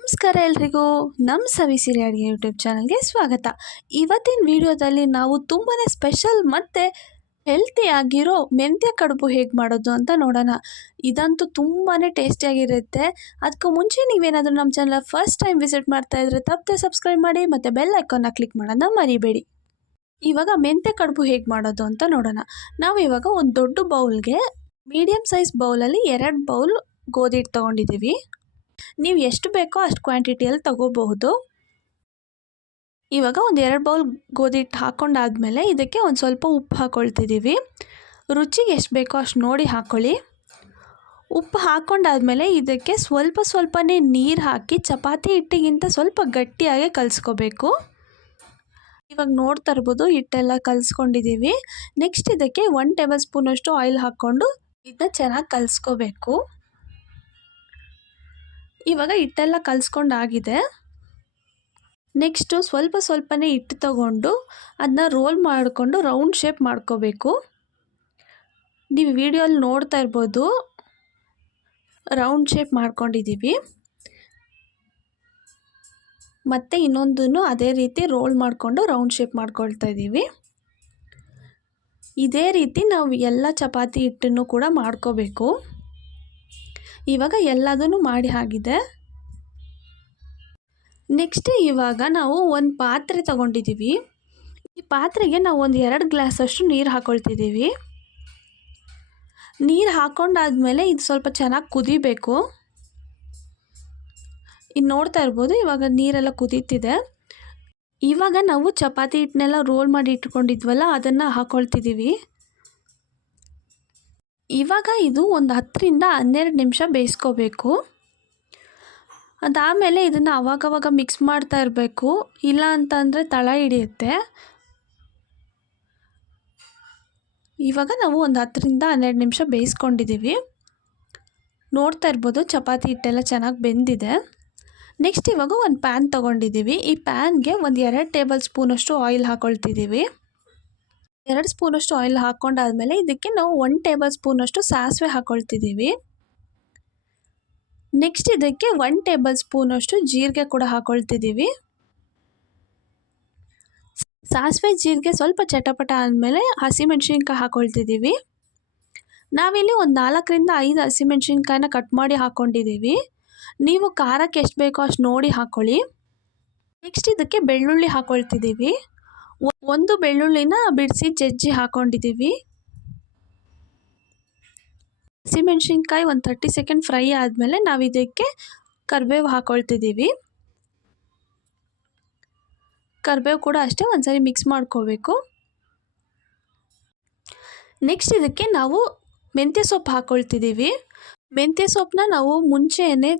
ನಮಸ್ಕಾರ ಎಲ್ರಿಗೂ ನಮ್ಮ ಸವಿಸಿರಿ ಅಡುಗೆ ಯೂಟ್ಯೂಬ್ ಚಾನಲ್ಗೆ ಸ್ವಾಗತ. ಇವತ್ತಿನ ವಿಡಿಯೋದಲ್ಲಿ ನಾವು ತುಂಬಾ ಸ್ಪೆಷಲ್ ಮತ್ತು ಹೆಲ್ತಿಯಾಗಿರೋ ಮೆಂತ್ಯ ಕಡುಬು ಹೇಗೆ ಮಾಡೋದು ಅಂತ ನೋಡೋಣ. ಇದಂತೂ ತುಂಬಾ ಟೇಸ್ಟಿಯಾಗಿರುತ್ತೆ. ಅದಕ್ಕೂ ಮುಂಚೆ ನೀವೇನಾದರೂ ನಮ್ಮ ಚಾನಲ್ ಫಸ್ಟ್ ಟೈಮ್ ವಿಸಿಟ್ ಮಾಡ್ತಾ ಇದ್ರೆ ತಪ್ಪದೆ ಸಬ್ಸ್ಕ್ರೈಬ್ ಮಾಡಿ ಮತ್ತು ಬೆಲ್ ಐಕಾನ್ನ ಕ್ಲಿಕ್ ಮಾಡೋದನ್ನ ಮರಿಬೇಡಿ. ಇವಾಗ ಮೆಂತ್ಯ ಕಡುಬು ಹೇಗೆ ಮಾಡೋದು ಅಂತ ನೋಡೋಣ. ನಾವು ಇವಾಗ ಒಂದು ದೊಡ್ಡ ಬೌಲ್ಗೆ ಮೀಡಿಯಮ್ ಸೈಜ್ ಬೌಲಲ್ಲಿ 2 ಬೌಲ್ ಗೋಧಿ ಹಿಟ್ಟು ತೊಗೊಂಡಿದ್ದೀವಿ. ನೀವು ಎಷ್ಟು ಬೇಕೋ ಅಷ್ಟು ಕ್ವಾಂಟಿಟಿಯಲ್ಲಿ ತಗೋಬಹುದು. ಇವಾಗ ಒಂದು 2 ಬೌಲ್ ಗೋಧಿ ಹಿಟ್ಟು ಹಾಕ್ಕೊಂಡಾದ್ಮೇಲೆ ಇದಕ್ಕೆ ಒಂದು ಸ್ವಲ್ಪ ಉಪ್ಪು ಹಾಕ್ಕೊಳ್ತಿದ್ದೀವಿ. ರುಚಿಗೆ ಎಷ್ಟು ಬೇಕೋ ಅಷ್ಟು ನೋಡಿ ಹಾಕ್ಕೊಳ್ಳಿ. ಉಪ್ಪು ಹಾಕ್ಕೊಂಡಾದ್ಮೇಲೆ ಇದಕ್ಕೆ ಸ್ವಲ್ಪನೇ ನೀರು ಹಾಕಿ ಚಪಾತಿ ಹಿಟ್ಟಿಗಿಂತ ಸ್ವಲ್ಪ ಗಟ್ಟಿಯಾಗಿ ಕಲಿಸ್ಕೋಬೇಕು. ಇವಾಗ ನೋಡ್ತಾ ಇರ್ಬೋದು ಹಿಟ್ಟೆಲ್ಲ ಕಲಿಸ್ಕೊಂಡಿದ್ದೀವಿ. ನೆಕ್ಸ್ಟ್ ಇದಕ್ಕೆ 1 ಟೇಬಲ್ ಸ್ಪೂನಷ್ಟು ಆಯಿಲ್ ಹಾಕ್ಕೊಂಡು ಇದನ್ನ ಚೆನ್ನಾಗಿ ಕಲಿಸ್ಕೋಬೇಕು. ಇವಾಗ ಹಿಟ್ಟೆಲ್ಲ ಕಲಿಸ್ಕೊಂಡಾಗಿದೆ. ನೆಕ್ಸ್ಟು ಸ್ವಲ್ಪನೇ ಹಿಟ್ಟು ತಗೊಂಡು ಅದನ್ನ ರೋಲ್ ಮಾಡಿಕೊಂಡು ರೌಂಡ್ ಶೇಪ್ ಮಾಡ್ಕೋಬೇಕು. ನೀವು ವಿಡಿಯೋಲ್ಲಿ ನೋಡ್ತಾ ಇರ್ಬೋದು ರೌಂಡ್ ಶೇಪ್ ಮಾಡ್ಕೊಂಡಿದ್ದೀವಿ. ಮತ್ತು ಇನ್ನೊಂದನ್ನು ಅದೇ ರೀತಿ ರೋಲ್ ಮಾಡಿಕೊಂಡು ರೌಂಡ್ ಶೇಪ್ ಮಾಡ್ಕೊಳ್ತಾ ಇದ್ದೀವಿ. ಇದೇ ರೀತಿ ನಾವು ಎಲ್ಲ ಚಪಾತಿ ಹಿಟ್ಟನ್ನು ಕೂಡ ಮಾಡ್ಕೋಬೇಕು. ಇವಾಗ ಎಲ್ಲದನ್ನು ಮಾಡಿ ಆಗಿದೆ. ನೆಕ್ಸ್ಟ್ ಇವಾಗ ನಾವು ಒಂದು ಪಾತ್ರೆ ತಗೊಂಡಿದ್ದೀವಿ. ಈ ಪಾತ್ರೆಗೆ ನಾವು ಒಂದು 2 ಗ್ಲಾಸಷ್ಟು ನೀರು ಹಾಕ್ಕೊಳ್ತಿದ್ದೀವಿ. ನೀರು ಹಾಕ್ಕೊಂಡಾದ್ಮೇಲೆ ಇದು ಸ್ವಲ್ಪ ಚೆನ್ನಾಗಿ ಕುದಿಬೇಕು. ಇನ್ನು ನೋಡ್ತಾ ಇರ್ಬೋದು ಇವಾಗ ನೀರೆಲ್ಲ ಕುದೀತಿದೆ. ಇವಾಗ ನಾವು ಚಪಾತಿ ಹಿಟ್ಟನ್ನೆಲ್ಲ ರೋಲ್ ಮಾಡಿ ಇಟ್ಕೊಂಡಿದ್ವಲ್ಲ ಅದನ್ನು ಹಾಕ್ಕೊಳ್ತಿದ್ದೀವಿ. ಇವಾಗ ಇದು ಒಂದು 10 ರಿಂದ 12 ನಿಮಿಷ ಬೇಯಿಸ್ಕೋಬೇಕು. ಅದಾದಮೇಲೆ ಇದನ್ನು ಅವಾಗವಾಗ ಮಿಕ್ಸ್ ಮಾಡ್ತಾ ಇರಬೇಕು, ಇಲ್ಲ ಅಂತಂದರೆ ತಳ ಹಿಡಿಯುತ್ತೆ. ಇವಾಗ ನಾವು ಒಂದು 10 ರಿಂದ 12 ನಿಮಿಷ ಬೇಯಿಸ್ಕೊಂಡಿದ್ದೀವಿ. ನೋಡ್ತಾ ಇರ್ಬೋದು ಚಪಾತಿ ಹಿಟ್ಟೆಲ್ಲ ಚೆನ್ನಾಗಿ ಬೆಂದಿದೆ. ನೆಕ್ಸ್ಟ್ ಇವಾಗ ಒಂದು ಪ್ಯಾನ್ ತೊಗೊಂಡಿದ್ದೀವಿ. ಈ ಪ್ಯಾನ್ಗೆ ಒಂದು 2 ಟೇಬಲ್ ಸ್ಪೂನಷ್ಟು ಆಯಿಲ್ ಹಾಕ್ಕೊಳ್ತಿದ್ದೀವಿ. 2 ಸ್ಪೂನಷ್ಟು ಆಯಿಲ್ ಹಾಕ್ಕೊಂಡಾದ್ಮೇಲೆ ಇದಕ್ಕೆ ನಾವು 1 ಟೇಬಲ್ ಸ್ಪೂನಷ್ಟು ಸಾಸಿವೆ ಹಾಕ್ಕೊಳ್ತಿದ್ದೀವಿ. ನೆಕ್ಸ್ಟ್ ಇದಕ್ಕೆ 1 ಟೇಬಲ್ ಸ್ಪೂನಷ್ಟು ಜೀರಿಗೆ ಕೂಡ ಹಾಕ್ಕೊಳ್ತಿದ್ದೀವಿ. ಸಾಸಿವೆ ಜೀರಿಗೆ ಸ್ವಲ್ಪ ಚಟಪಟ ಆದಮೇಲೆ ಹಸಿಮೆಣ್ಸಿನ್ಕಾಯಿ ಹಾಕ್ಕೊಳ್ತಿದ್ದೀವಿ. ನಾವಿಲ್ಲಿ ಒಂದು 4 ರಿಂದ 5 ಹಸಿಮೆಣ್ಸಿನ್ಕಾಯಿನ ಕಟ್ ಮಾಡಿ ಹಾಕ್ಕೊಂಡಿದ್ದೀವಿ. ನೀವು ಖಾರಕ್ಕೆ ಎಷ್ಟು ಬೇಕೋ ಅಷ್ಟು ನೋಡಿ ಹಾಕ್ಕೊಳ್ಳಿ. ನೆಕ್ಸ್ಟ್ ಇದಕ್ಕೆ ಬೆಳ್ಳುಳ್ಳಿ ಹಾಕ್ಕೊಳ್ತಿದ್ದೀವಿ. ಒಂದು ಬೆಳ್ಳುಳ್ಳಿನ ಬಿಡಿಸಿ ಜಜ್ಜಿ ಹಾಕ್ಕೊಂಡಿದ್ದೀವಿ. ಹಸಿಮೆಣ್ಸಿನ್ಕಾಯಿ ಒಂದು 30 ಸೆಕೆಂಡ್ ಫ್ರೈ ಆದಮೇಲೆ ನಾವು ಇದಕ್ಕೆ ಕರಿಬೇವು ಹಾಕ್ಕೊಳ್ತಿದ್ದೀವಿ. ಕರಿಬೇವು ಕೂಡ ಅಷ್ಟೇ ಒಂದ್ಸರಿ ಮಿಕ್ಸ್ ಮಾಡ್ಕೋಬೇಕು. ನೆಕ್ಸ್ಟ್ ಇದಕ್ಕೆ ನಾವು ಮೆಂತ್ಯ ಸೊಪ್ಪು ಹಾಕ್ಕೊಳ್ತಿದ್ದೀವಿ. ಮೆಂತ್ಯ ಸೊಪ್ಪನ್ನ ನಾವು ಮುಂಚೆನೇ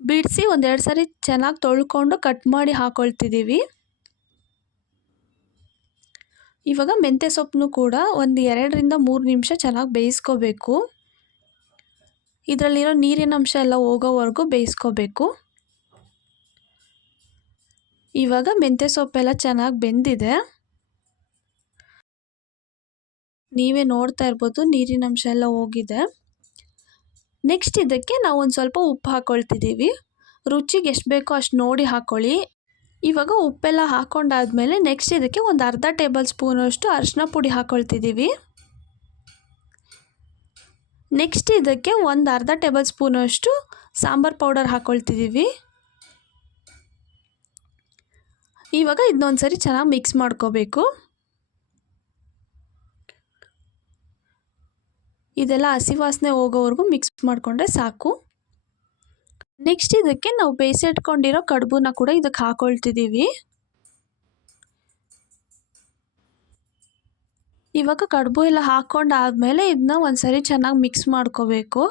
ಬಿಡಿಸಿ 1-2 ಸರಿ ಚೆನ್ನಾಗಿ ತೊಳ್ಕೊಂಡು ಕಟ್ ಮಾಡಿ ಹಾಕ್ಕೊಳ್ತಿದ್ದೀವಿ. ಇವಾಗ ಮೆಂತ್ಯ ಸೊಪ್ಪನ್ನು ಕೂಡ ಒಂದು 2 ರಿಂದ 3 ನಿಮಿಷ ಚೆನ್ನಾಗಿ ಬೇಯಿಸ್ಕೋಬೇಕು. ಇದರಲ್ಲಿರೋ ನೀರಿನ ಅಂಶ ಎಲ್ಲ ಹೋಗೋವರೆಗೂ ಬೇಯಿಸ್ಕೋಬೇಕು. ಇವಾಗ ಮೆಂತ್ಯ ಸೊಪ್ಪೆಲ್ಲ ಚೆನ್ನಾಗಿ ಬೆಂದಿದೆ. ನೀವೇ ನೋಡ್ತಾ ಇರ್ಬೋದು ನೀರಿನ ಅಂಶ ಎಲ್ಲ ಹೋಗಿದೆ. ನೆಕ್ಸ್ಟ್ ಇದಕ್ಕೆ ನಾವು ಒಂದು ಸ್ವಲ್ಪ ಉಪ್ಪು ಹಾಕ್ಕೊಳ್ತಿದ್ದೀವಿ. ರುಚಿಗೆ ಎಷ್ಟು ಬೇಕೋ ಅಷ್ಟು ನೋಡಿ ಹಾಕ್ಕೊಳ್ಳಿ. ಇವಾಗ ಉಪ್ಪೆಲ್ಲ ಹಾಕ್ಕೊಂಡಾದ್ಮೇಲೆ ನೆಕ್ಸ್ಟ್ ಇದಕ್ಕೆ ಒಂದು ಅರ್ಧ ಟೇಬಲ್ ಸ್ಪೂನಷ್ಟು ಅರಿಶಿನ ಪುಡಿ ಹಾಕ್ಕೊಳ್ತಿದ್ದೀವಿ. ನೆಕ್ಸ್ಟ್ ಇದಕ್ಕೆ ಒಂದು ಅರ್ಧ ಟೇಬಲ್ ಸ್ಪೂನಷ್ಟು ಸಾಂಬಾರು ಪೌಡರ್ ಹಾಕ್ಕೊಳ್ತಿದ್ದೀವಿ. ಇವಾಗ ಇದನ್ನೊಂದು ಸರಿ ಚೆನ್ನಾಗಿ ಮಿಕ್ಸ್ ಮಾಡ್ಕೋಬೇಕು. ಇದೆಲ್ಲ ಹಸಿ ವಾಸನೆ ಹೋಗೋವರೆಗೂ ಮಿಕ್ಸ್ ಮಾಡಿಕೊಂಡ್ರೆ ಸಾಕು. ನೆಕ್ಸ್ಟ್ ಇದಕ್ಕೆ ನಾವು ಬೇಯಿಸಿಟ್ಕೊಂಡಿರೋ ಕಡುಬನ್ನ ಕೂಡ ಇದಕ್ಕೆ ಹಾಕ್ಕೊಳ್ತಿದ್ದೀವಿ. ಇವಾಗ ಕಡುಬು ಎಲ್ಲ ಹಾಕ್ಕೊಂಡಾದ್ಮೇಲೆ ಇದನ್ನ ಒಂದ್ಸರಿ ಚೆನ್ನಾಗಿ ಮಿಕ್ಸ್ ಮಾಡ್ಕೋಬೇಕು.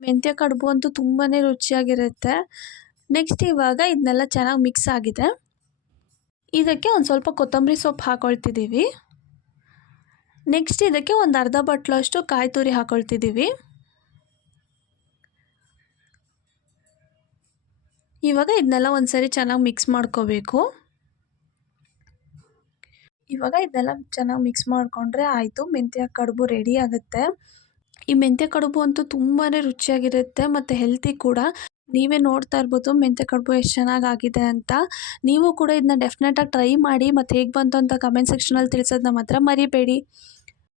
ಮೆಂತ್ಯ ಕಡುಬು ಅಂತೂ ತುಂಬಾ ರುಚಿಯಾಗಿರುತ್ತೆ. ನೆಕ್ಸ್ಟ್ ಇವಾಗ ಇದನ್ನೆಲ್ಲ ಚೆನ್ನಾಗಿ ಮಿಕ್ಸ್ ಆಗಿದೆ. ಇದಕ್ಕೆ ಒಂದು ಸ್ವಲ್ಪ ಕೊತ್ತಂಬರಿ ಸೊಪ್ಪು ಹಾಕ್ಕೊಳ್ತಿದ್ದೀವಿ. ನೆಕ್ಸ್ಟ್ ಇದಕ್ಕೆ ಒಂದು ಅರ್ಧ ಬಟ್ಲಷ್ಟು ಕಾಯಿ ತುರಿ ಹಾಕ್ಕೊಳ್ತಿದ್ದೀವಿ. ಇವಾಗ ಇದನ್ನೆಲ್ಲ ಒಂದ್ಸರಿ ಚೆನ್ನಾಗಿ ಮಿಕ್ಸ್ ಮಾಡ್ಕೋಬೇಕು. ಇವಾಗ ಇದನ್ನೆಲ್ಲ ಚೆನ್ನಾಗಿ ಮಿಕ್ಸ್ ಮಾಡಿಕೊಂಡ್ರೆ ಆಯಿತು, ಮೆಂತ್ಯ ಕಡುಬು ರೆಡಿ ಆಗುತ್ತೆ. ಈ ಮೆಂತ್ಯ ಕಡುಬು ಅಂತೂ ತುಂಬಾ ರುಚಿಯಾಗಿರುತ್ತೆ ಮತ್ತು ಹೆಲ್ತಿ ಕೂಡ. ನೀವೇ ನೋಡ್ತಾ ಇರ್ಬೋದು ಮೆಂತ್ಯ ಕಡುಬು ಎಷ್ಟು ಚೆನ್ನಾಗಾಗಿದೆ ಅಂತ. ನೀವು ಕೂಡ ಇದನ್ನ ಡೆಫಿನೆಟಾಗಿ ಟ್ರೈ ಮಾಡಿ ಮತ್ತು ಹೇಗೆ ಬಂತು ಅಂತ ಕಮೆಂಟ್ ಸೆಕ್ಷನಲ್ಲಿ ತಿಳಿಸೋದನ್ನ ಮಾತ್ರ ಮರಿಬೇಡಿ.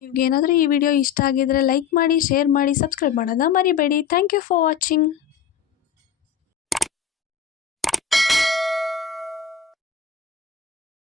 ನಿಮ್ಗೇನಾದರೂ ಈ ವಿಡಿಯೋ ಇಷ್ಟ ಆಗಿದ್ರೆ ಲೈಕ್ ಮಾಡಿ, ಶೇರ್ ಮಾಡಿ, ಸಬ್ಸ್ಕ್ರೈಬ್ ಮಾಡೋದನ್ನ ಮರಿಬೇಡಿ. Thank you for watching.